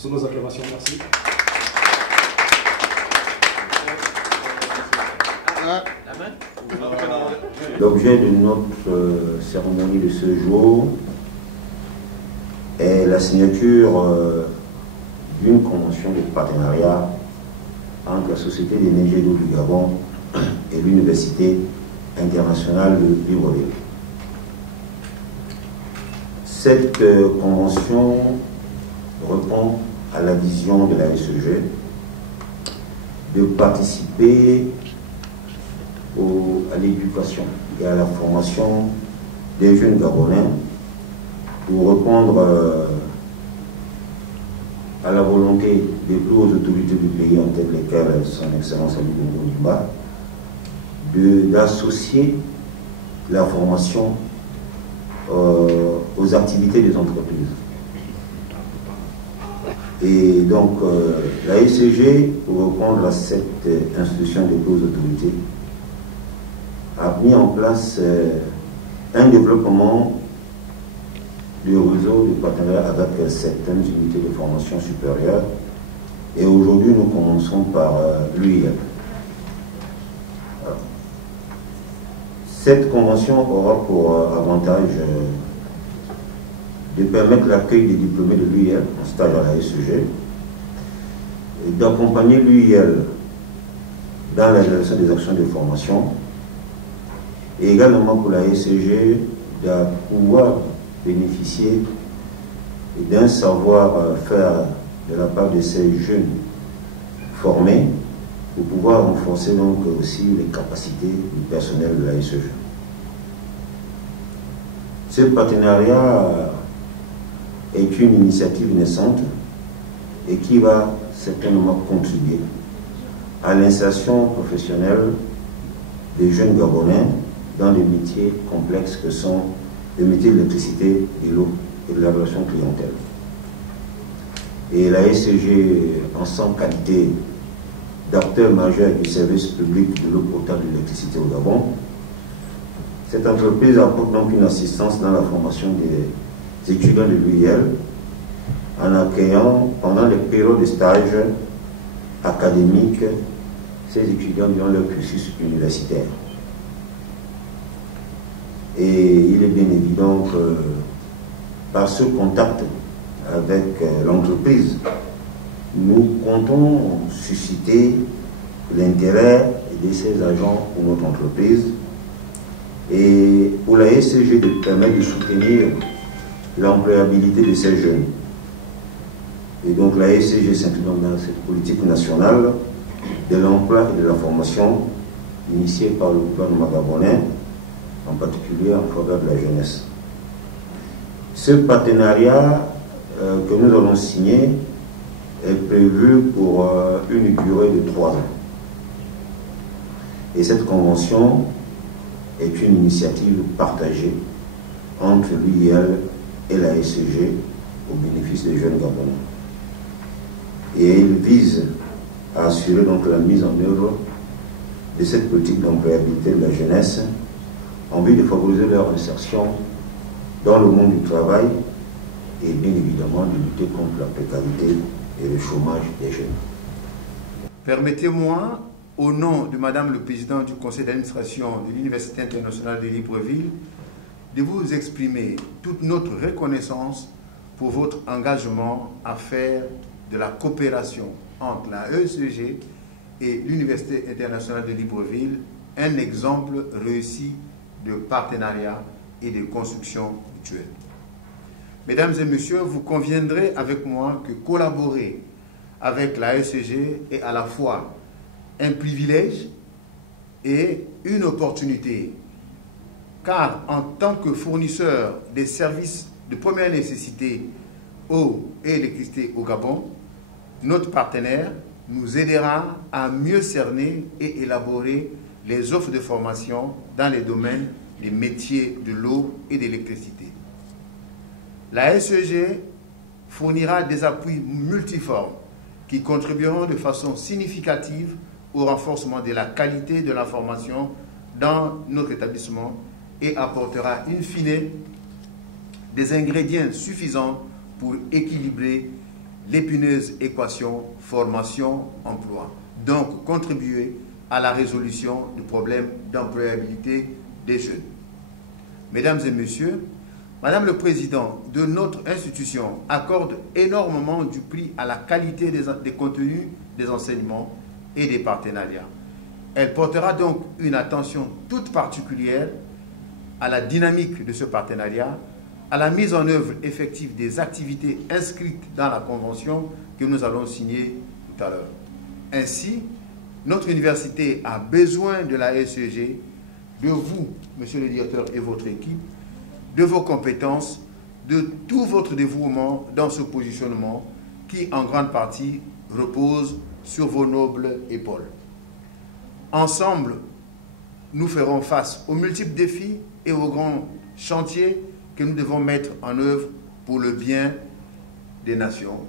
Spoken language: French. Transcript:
Sous nos acclamations, merci. L'objet de notre cérémonie de ce jour est la signature d'une convention de partenariat entre la Société d'énergie d'eau du Gabon et l'Université internationale de Libreville. Cette convention répond à la vision de la SEG de participer à l'éducation et à la formation des jeunes Gabonais pour répondre à la volonté des plus hautes autorités du pays, en tête lesquelles son Excellence Ali Bongo Ondimba, d'associer la formation aux activités des entreprises. Et donc, la SEG, pour répondre à cette institution des plus hautes autorités, a mis en place un développement du réseau de partenariat avec certaines unités de formation supérieure. Et aujourd'hui, nous commençons par l'UIL. Cette convention aura pour avantage de permettre l'accueil des diplômés de l'UIL en stage à la SEG et d'accompagner l'UIL dans la réalisation des actions de formation, et également pour la SEG de pouvoir bénéficier d'un savoir-faire de la part de ces jeunes formés pour pouvoir renforcer donc aussi les capacités du personnel de la SEG. Ce partenariat est une initiative naissante et qui va certainement contribuer à l'insertion professionnelle des jeunes Gabonais dans des métiers complexes que sont les métiers de l'électricité, de l'eau et de la relation clientèle. Et la SEG, en son qualité d'acteur majeur du service public de l'eau potable et de l'électricité au Gabon, cette entreprise apporte donc une assistance dans la formation des étudiants de l'UIL en accueillant pendant les périodes de stage académiques ces étudiants durant leur cursus universitaire. Et il est bien évident que par ce contact avec l'entreprise, nous comptons susciter l'intérêt de ces agents pour notre entreprise et pour la SEG de permettre de soutenir l'employabilité de ces jeunes. Et donc la SEG s'inscrit dans cette politique nationale de l'emploi et de la formation initiée par le gouvernement gabonais, en particulier en faveur de la jeunesse. Ce partenariat que nous allons signer est prévu pour une durée de 3 ans. Et cette convention est une initiative partagée entre l'UIL et la SEG au bénéfice des jeunes Gabonais. Et il vise à assurer donc la mise en œuvre de cette politique d'employabilité de la jeunesse en vue de favoriser leur insertion dans le monde du travail et bien évidemment de lutter contre la précarité et le chômage des jeunes. Permettez-moi, au nom de Madame le Président du Conseil d'administration de l'Université internationale de Libreville, de vous exprimer toute notre reconnaissance pour votre engagement à faire de la coopération entre la ESG et l'Université internationale de Libreville un exemple réussi de partenariat et de construction mutuelle. Mesdames et messieurs, vous conviendrez avec moi que collaborer avec la ESG est à la fois un privilège et une opportunité, car en tant que fournisseur des services de première nécessité, eau et électricité au Gabon, notre partenaire nous aidera à mieux cerner et élaborer les offres de formation dans les domaines des métiers de l'eau et de l'électricité. La SEG fournira des appuis multiformes qui contribueront de façon significative au renforcement de la qualité de la formation dans notre établissement et apportera in fine des ingrédients suffisants pour équilibrer l'épineuse équation formation-emploi. Donc, contribuer à la résolution du problème d'employabilité des jeunes. Mesdames et messieurs, Madame le Président de notre institution accorde énormément du prix à la qualité des contenus des enseignements et des partenariats. Elle portera donc une attention toute particulière à la dynamique de ce partenariat, à la mise en œuvre effective des activités inscrites dans la convention que nous allons signer tout à l'heure. Ainsi, notre université a besoin de la SEG, de vous, monsieur le directeur et votre équipe, de vos compétences, de tout votre dévouement dans ce positionnement qui, en grande partie, repose sur vos nobles épaules. Ensemble, nous ferons face aux multiples défis et aux grands chantiers que nous devons mettre en œuvre pour le bien des nations